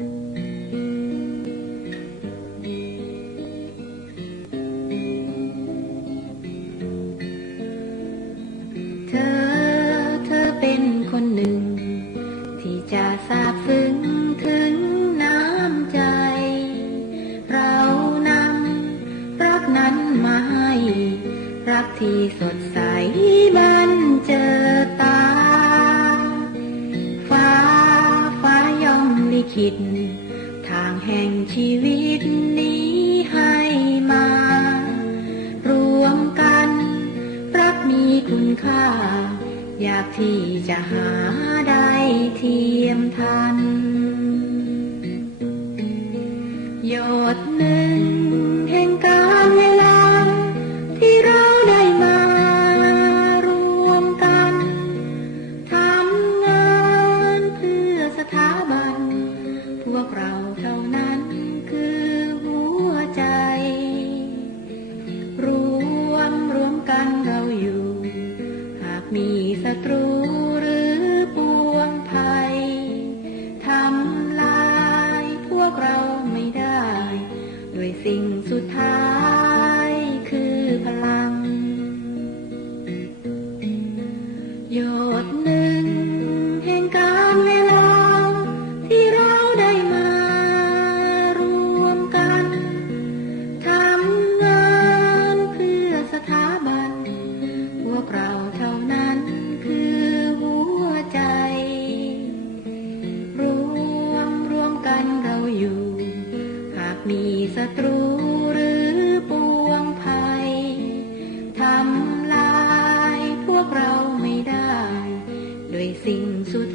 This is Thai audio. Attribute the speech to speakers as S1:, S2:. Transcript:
S1: เธอ เธอเป็นคนหนึ่ง ที่จะซาบซึ้งถึงน้ำใจ เรานำรักนั้นมาให้ รักที่สดใสบันเจอตาิด ทางแห่งชีวิตนี้ให้มา รวมกันรักมีคุณค่า อยากที่จะหาได้เทียมทัน หยดหนึ่ง มีศัตรูหรือปวงภัยทำลายพวกเราไม่ได้ ด้วยสิ่งสุด